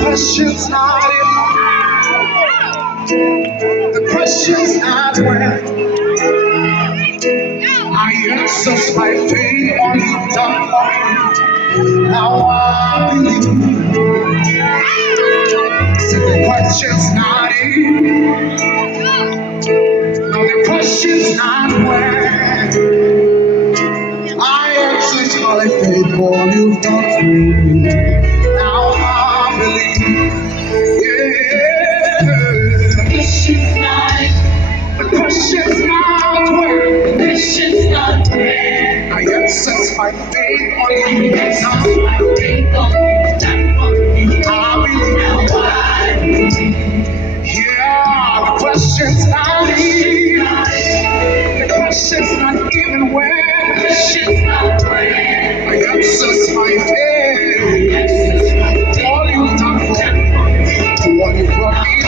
Question's not if, the question's not when. I answer by faith on you done for me. Now I believe. So the question's not if, no, the question's not when. I answer by faith on you done for me. Now I believe. Yeah. The question's not if. The question's not where. The question's not where. I access my faith on you. Yes, my faith on you. Stand on you. I believe. Now I believe. Yeah, the question's not even. The question's not even where. The question's not where. I access my faith. I access my faith. All you've done for me. What you brought me.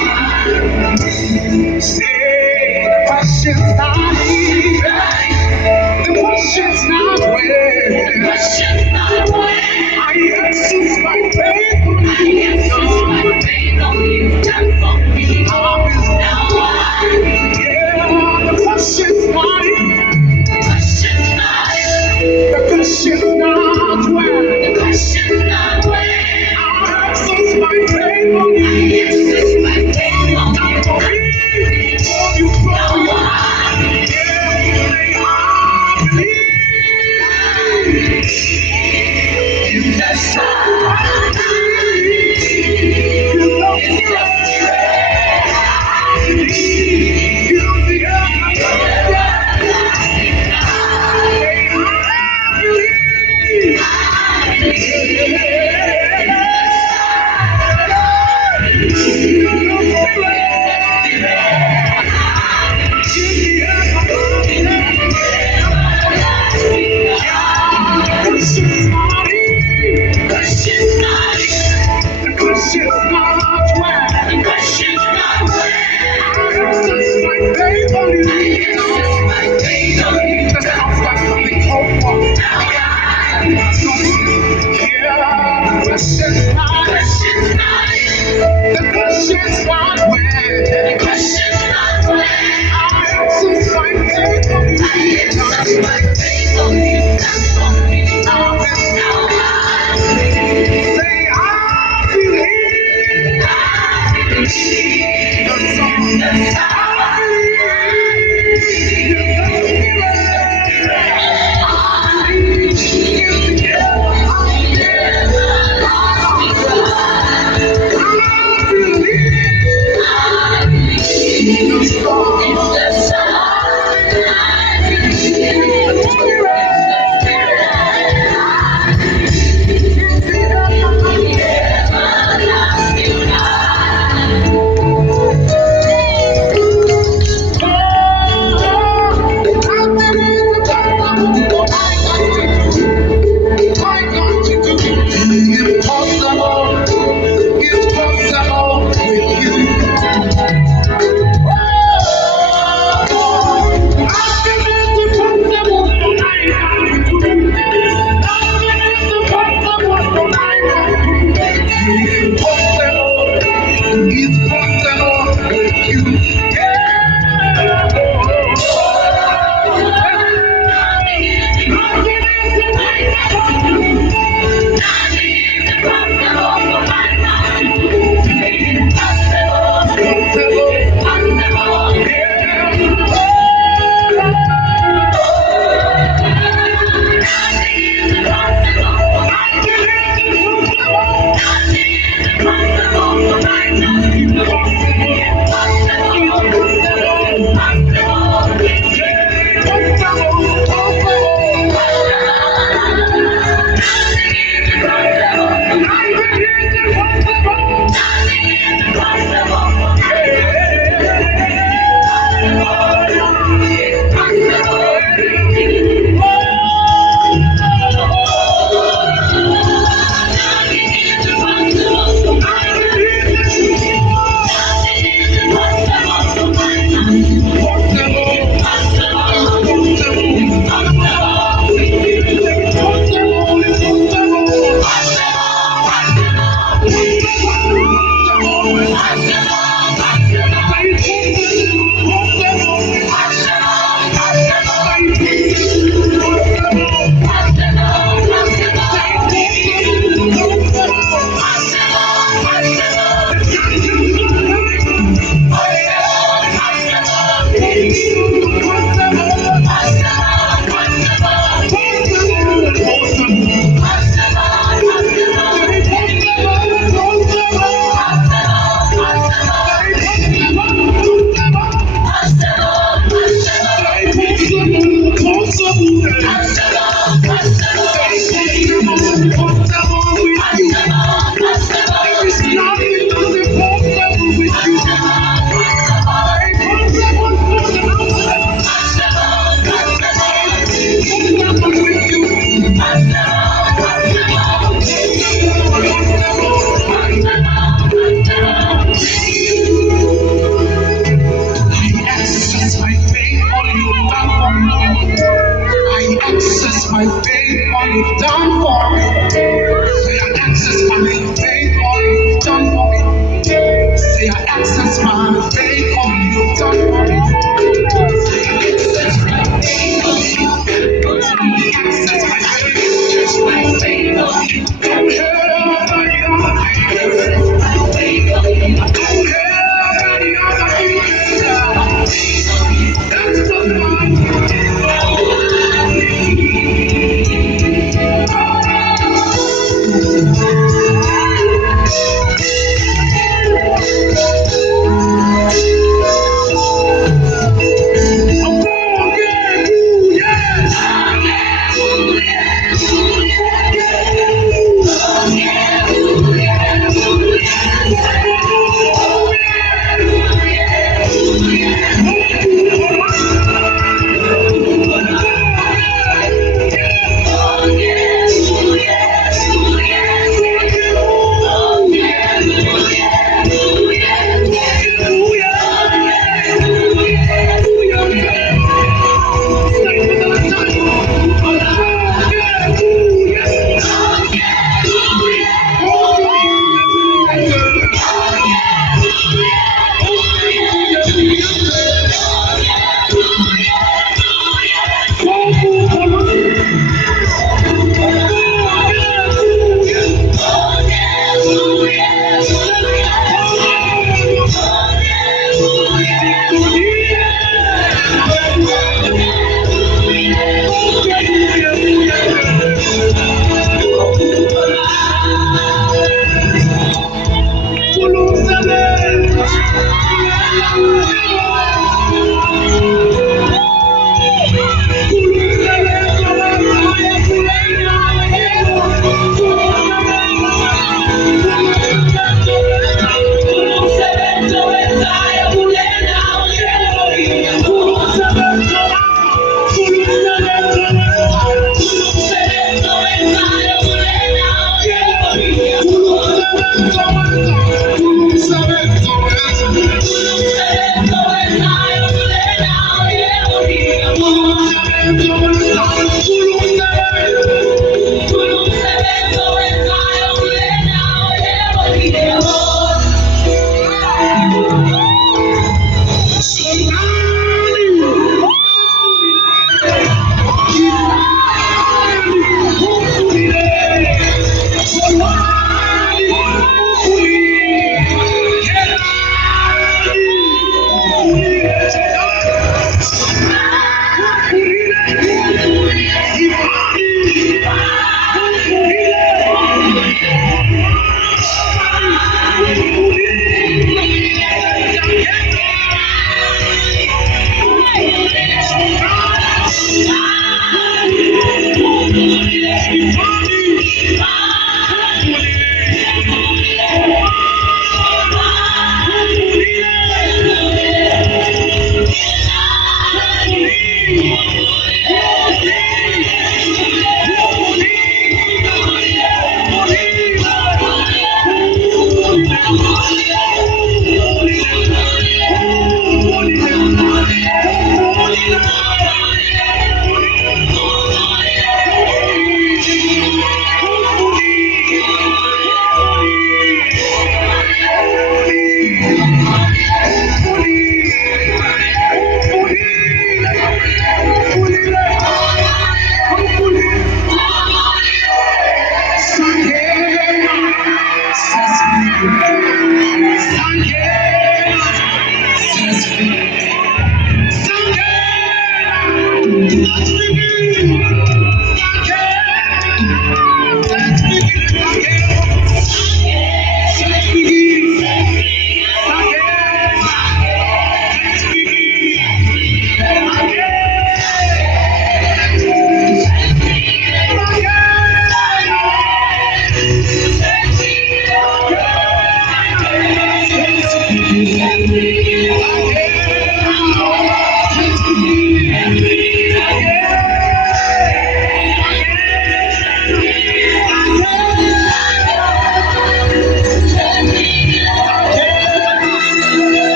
Say the question's not even. The question's not where. The question's not where. I access my faith on you. I access my faith on you. That's for me. Now I believe. Yeah, the question's not even. The question's not even. The question's not where. The question's not where. I access my faith on you. I access my faith on you. That's for me. All you brought me. Yeah, say I believe. You just I believe. You love me. I believe. You the my faith on you've done for me. Say I access my faith on you've done for me. Say I access my faith on you've done for me. Say I access my faith on you've done for me. Access my faith on you. Don't hurt nobody on the access my faith on you. Don't hurt nobody on the that's the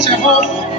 Jehovah,